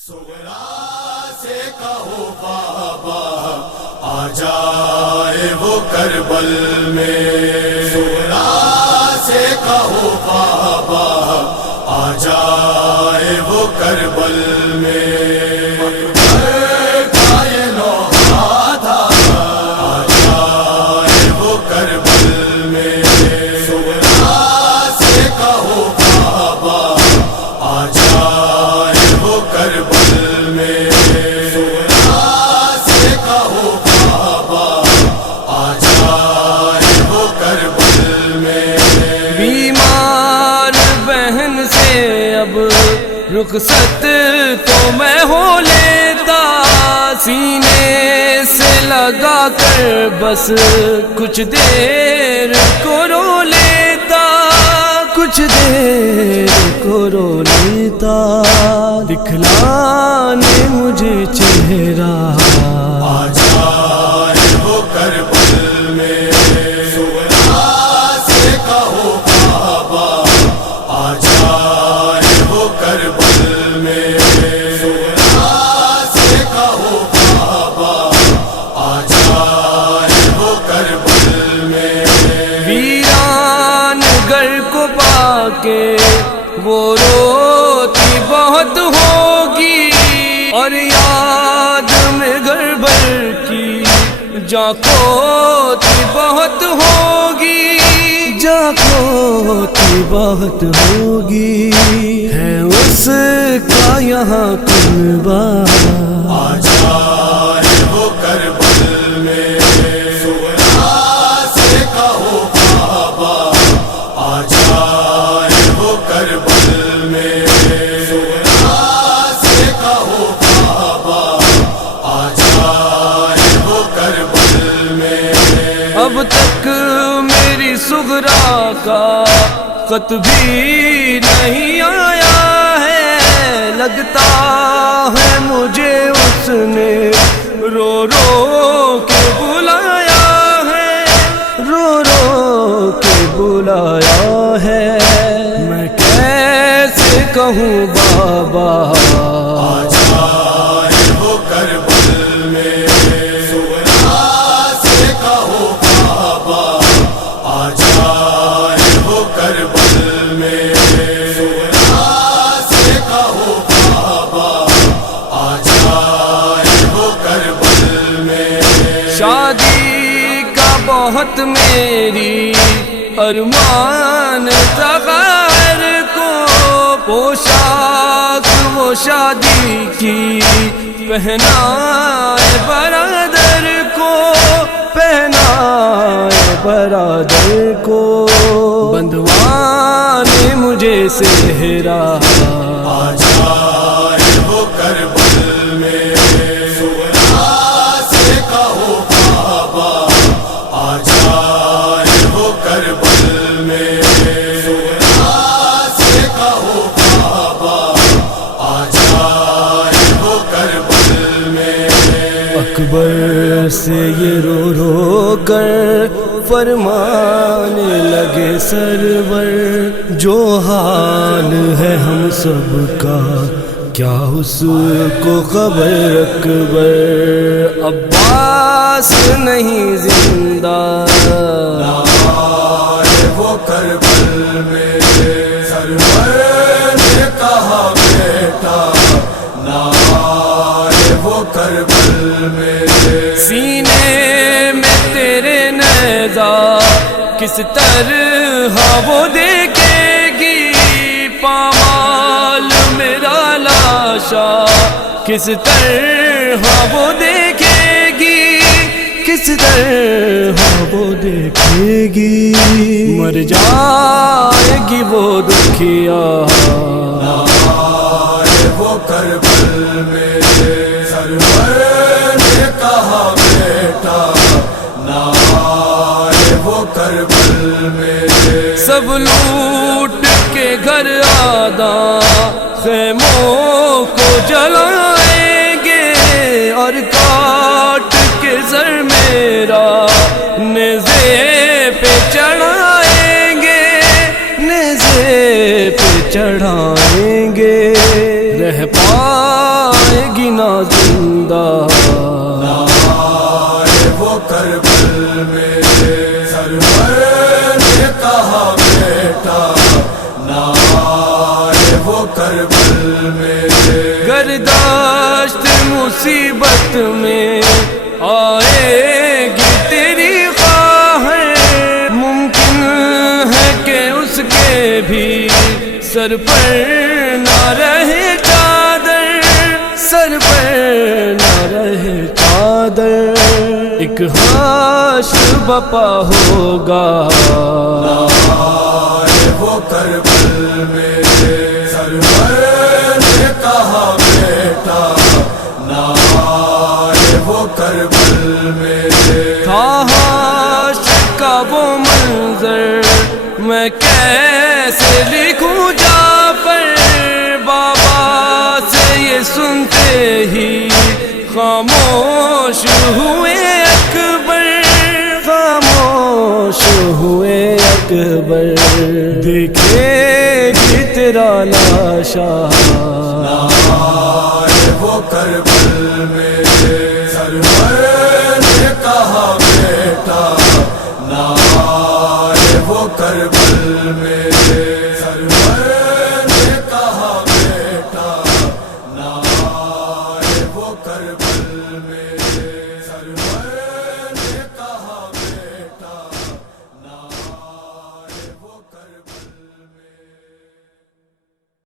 سغرا سے کہو بابا آ جائے وہ کربل میں، سغرا سے کہو بابا آ جائے وہ کربل میں، آ جائے وہ کربل میں، سغرا سے کہو بابا آ جائے وہ کربل میں، سغرا سے کہو بابا آ جائے وہ کربل میں۔ بیمار بہن سے اب رخصت تو میں ہو لیتا، سینے سے لگا کر بس کچھ دیر کو رو لیتا، کچھ دیر کو رو لیتا، دکھلانے مجھے چہرہ آ جائے وہ کربل میں، سغرا سے کہو بابا آ جائے وہ کربل میں، سغرا سے کہو بابا آ جائے وہ کربل میں۔ ویران گھر کو پا کے وہ روتی بہت ہوگی، اور یاد میں گھر بھر کی جاں کھوتی بہت ہوگی، جاں کھوتی بہت ہوگی، ہے اس کا یہاں قربا آ جائے وہ کربل میں، سغرا سے کہو بابا آ جائے وہ کربل میں، سغرا سے کہو بابا آ جائے وہ کربل میں۔ اب تک میری سغرا کا خط بھی نہیں آیا ہے، لگتا ہے مجھے اس نے رو رو کے بلایا ہے، رو رو کے بلایا ہے، میں کیسے کہوں بابا آ جائے وہ کربل میں، سغرا سے کہو بابا آ جائے وہ کربل میں، سغرا سے کہو بابا آ جائے وہ کربل میں۔ شادی کا بہت میری ارمان تھا غیر کو، پوشاک وہ شادی کی پہنائے برادر کو، پہنائے برادر کو، بندھوانے مجھے صحرا آ جائے وہ کربل میں، سغرا سے کہو بابا آ جائے وہ کربل میں، سغرا سے کہو بابا آ جائے وہ کربل میں۔ اکبر سے یہ رو رو کر فرمانے لگے سرور، جو حال ہے ہم سب کا کیا اس کو خبر، اکبر عباس نہیں زندہ، آئے وہ کربل میں، سرور نے کہا بیٹا نہ آئے وہ کربل میں، سینے میں تیرے نیزہ کس طرح وہ دیکھے گی، پامال میرا لاشا کس طرح وہ دیکھے گی، کس طرح وہ دیکھے گی، مر جائے گی وہ دکھیا آئے وہ کربل میں، سرور نے کہا بیٹا نہ آئے وہ کربل میں، سب لوٹ کے گھر آداں خیموں کو جلائیں گے، اور کاٹ کے زر میرا نیزے پہ چڑھائیں گے، نیزے پہ چڑھائیں گے، رہ پائے گی نہ زندہ، نہ آئے وہ کربل میں سرور نے کہا بیٹا، نہ آئے وہ کربل میں گرداشت مصیبت میں آئے گی تیری خواہ ہے، ممکن ہے کہ اس کے بھی سر پر نہ رہے چادر، سر پر نہ رہے چادر، ایک حشر بپا ہوگا، نہ آئے وہ کربل میں سرور نے کہا بیٹا، نہ آئے وہ کربل میں تھا حشر کا وہ منظر، میں کیسے لکھوں جعفر، بابا سے یہ سنتے ہی خاموش ہوئے اکبر، خاموش ہوئے اکبر، دیکھے گی تیرا لاشا، نہ آئے وہ کربل میں سرور نے کہا بیٹا، نہ آئے وہ کربل میں سرور نے کہا بیٹا، نہ آئے وہ کربل میں